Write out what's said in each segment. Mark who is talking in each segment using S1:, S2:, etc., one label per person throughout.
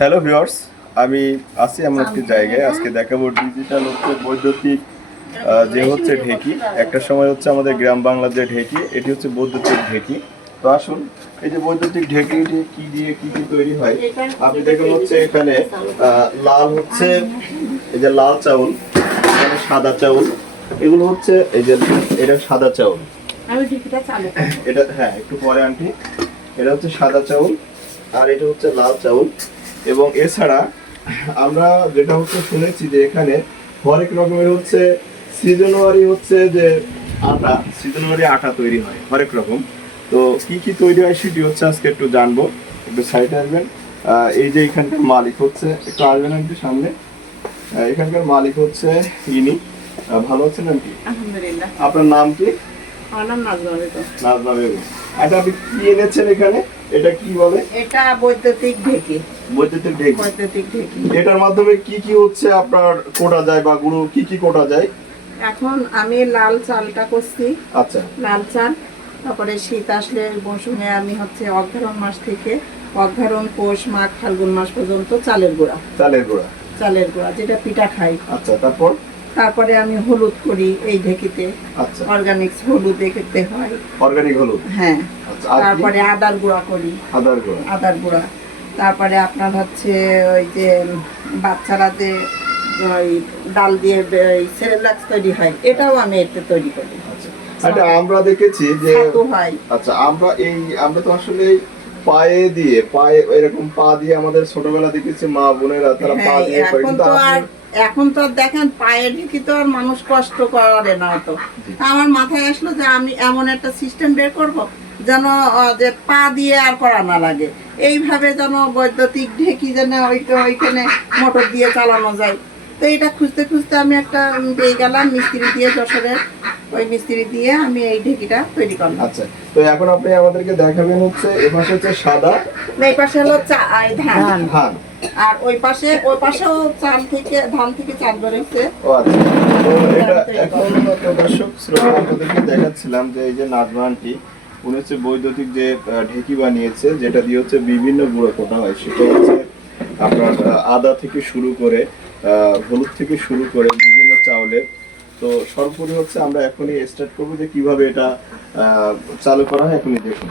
S1: Hello viewers আমি আছি এমন একটি জায়গায়। আজকে দেখাবো ডিজিটাল হচ্ছে বৈদ্যুতিক যে হচ্ছে ঢেকি। একটা সময় হচ্ছে আমাদের গ্রাম বাংলার যে ঢেকি এটি হচ্ছে বৈদ্যুতিক ঢেকি। তো আসুন এই যে বৈদ্যুতিক ঢেকি কি দিয়ে কি কি তৈরি হয়? আপনি দেখুন হচ্ছে এখানে লাল হচ্ছে এই যে লাল চাউল এখানে সাদা চাউল। এগুলো হচ্ছে এই যে এটা সাদা চাউল। এটা হ্যাঁ একটু পরে আন্টি। এটা হচ্ছে সাদা চাউল আর এটা হচ্ছে লাল চাউল। এবং এছাড়া আমরা যেটা হচ্ছে শুনেছি যে এখানে হরেক রকমের হচ্ছে সিজনারি হচ্ছে যে আটা সিজনারি আটা তৈরি হয় হরেক রকম। তো কি কি তৈরি হয় সেটি হচ্ছে আজকে একটু জানব। একটু সাইডে আসবেন। এই যে এখানকার মালিক হচ্ছে একটু আসবেন একটু সামনে। এখানকার মালিক হচ্ছে ইনি। ভালো আছেন নাকি?
S2: আলহামদুলিল্লাহ।
S1: আপনার নাম কি?
S2: আমার নাম নাজমা বেগম।
S1: নাজমা বেগম। আচ্ছা আপনি কি এনেছেন এখানে? এটা কি বলে?
S2: এটা বৈদ্যুতিক ঢেকি।
S1: বৈদ্যুতিক ঢেকি।
S2: বৈদ্যুতিক ঢেকি।
S1: এটার মাধ্যমে কি কি হচ্ছে আপনার কোটা যায় বা গুঁড়ো কি কি কোটা যায়?
S2: এখন আমি লাল চালটা করছি।
S1: আচ্ছা।
S2: লাল চাল তারপরে শীত আসলে মৌসুমে আমি হচ্ছে অঘ্রাণ মাস থেকে অঘ্রাণ পৌষ মাঘ ফাল্গুন মাস পর্যন্ত চালের গুঁড়া।
S1: চালের গুঁড়া।
S2: চালের গুঁড়া যেটা পিঠা খাই।
S1: আচ্ছা তারপর?
S2: তারপরে আমি হলুদ করি এই ঢেকিতে।
S1: আচ্ছা।
S2: অর্গানিক্স হলুদ দেখতে হয়।
S1: অর্গানিক হলুদ?
S2: হ্যাঁ।
S1: আচ্ছা
S2: তারপরে আদার গুঁড়া করি।
S1: আদার গুঁড়া।
S2: আদার গুঁড়া। তারপরে আপনার হচ্ছে ওই যে বাচ্চারা যে ওই ডাল দিয়ে সেরেলাক্স তৈরি হয় এটাও আমি এতে তৈরি করি।
S1: আচ্ছা। আচ্ছা আমরা দেখেছি যে আচ্ছা আমরা এই আমরা তো আসলে পায়ে দিয়ে পায়ে এরকম পা দিয়ে আমাদের ছোটবেলা দেখেছি মা বোনেরা তারা পা
S2: হ্যাঁ,
S1: দিয়ে করে কিন্তু
S2: এখন তো আর দেখেন পায়ে ঢুকি তো আর মানুষ কষ্ট করে না তো। আমার মাথায় আসলো যে আমি এমন একটা সিস্টেম বের করব যেন যে পা দিয়ে আর করা না লাগে। এইভাবে যেন বৈদ্যুতিক ঢেকি যেন ওইটা ওইখানে মোটর দিয়ে চালানো যায়। তো এটা খুঁজতে খুঁজতে আমি একটা পেয়ে গেলাম মিস্ত্রি দিয়ে যশোরের ওই মিস্ত্রি দিয়ে আমি এই ঢেকিটা তৈরি করলাম।
S1: আচ্ছা তো এখন আপনি আমাদেরকে দেখাবেন হচ্ছে এ পাশে হচ্ছে সাদা
S2: এই পাশে হলো ধান।
S1: ধান।
S2: আর ওই পাশে ওই পাশেও চাল থেকে ধান থেকে চাল বেরোচ্ছে
S1: ও আচ্ছা। তো এটা এখন দর্শক শ্রোতা আপনাদেরকে দেখাচ্ছিলাম যে এই যে নাজমা আন্টি উনি হচ্ছে বৈদ্যুতিক যে ঢেকি বানিয়েছে যেটা দিয়ে হচ্ছে বিভিন্ন গুঁড়ো কোটা হয়। সেটা হচ্ছে আপনার আদা থেকে শুরু করে আহ, হলুদ থেকে শুরু করে বিভিন্ন চাউলের। তো সর্বোপরি হচ্ছে আমরা এখনই স্টার্ট করব যে কীভাবে এটা আহ, চালু করা হয় এখনই দেখুন।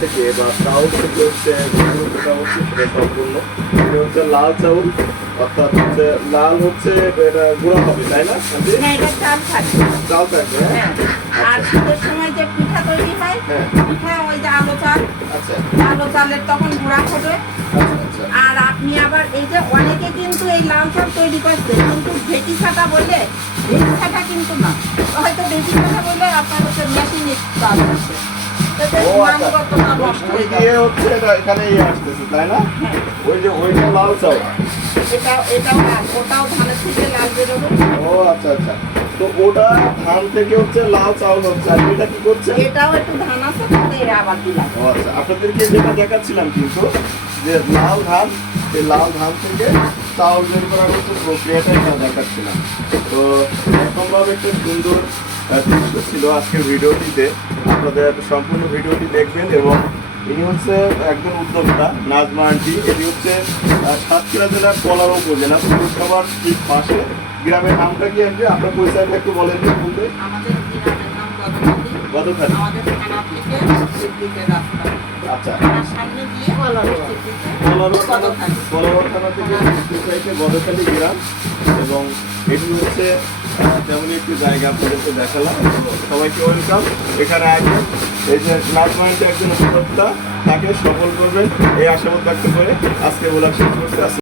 S1: থেকে বা চাউল থেকে হচ্ছে হচ্ছে সেটা সম্পূর্ণ। এটা হচ্ছে লাল চাউল অর্থাৎ হচ্ছে লাল হচ্ছে এটা গুঁড়ো হবে তাই না?
S2: না, এটা চাল থাকে।
S1: চাল থাকবে হ্যাঁ?
S2: হ্যাঁ। আর শীতের সময় যে পিঠা তৈরি হয়
S1: হ্যাঁ।
S2: পিঠা ওই যে আলো চাল।
S1: আচ্ছা।
S2: আলো চালের তখন গুঁড়া হবে।
S1: আচ্ছা আচ্ছা।
S2: আর আপনি আবার এই যে অনেকে কিন্তু এই লাল চাল তৈরি করছে কিন্তু ভেটি ছাটা বললে ভেটি ছাটা কিন্তু না। হয়তো ভেটি ছাটা বললে আপনার হচ্ছে মেশিনের চাল আছে
S1: ও আচ্ছা। হচ্ছে এটা এখানে ইয়ে আসতেছে তাই না ওই যে ওইটা লাল
S2: এটা এটাও লাল ওটাও ধানের থেকে লাল বেরোবে
S1: ও আচ্ছা আচ্ছা তো ওটা ধান থেকে হচ্ছে লাল চাউল হচ্ছে আর এটা কি করছে
S2: এটাও একটু ধান আছে তাতে আবার দিলাম
S1: ও আচ্ছা আপনাদেরকে যেটা দেখাচ্ছিলাম কিন্তু যে লাল ধান এই লাল ধান থেকে চাউল বের করার হচ্ছে প্রক্রিয়াটা এখানে দেখাচ্ছিলাম তো এরকমভাবে একটা সুন্দর ছিল আজকের ভিডিওটিতে। আপনাদের সম্পূর্ণ ভিডিওটি দেখবেন এবং ইনি হচ্ছে একজন উদ্যোক্তা নাজমা আন্টি। এটি হচ্ছে সাতক্ষীরা জেলার কলার উপজেলা পুরসভার ঠিক পাশে। গ্রামের নামটা কি আনবে আপনার পরিচয়টা একটু বলেন বলতে গতকাল
S2: আমাদের থানা থেকে
S1: আচ্ছা। কলারো থানা থেকে সাইডে গ্রাম এবং এটি হচ্ছে তেমনই একটি জায়গা আপনাদেরকে দেখালাম। সবাইকে ওয়েলকাম এখানে আসবেন এই যে একজন উদ্যোক্তা তাকে সফল করবেন। এই আশাবাদ ব্যক্ত করে আজকে বলা শেষ করতে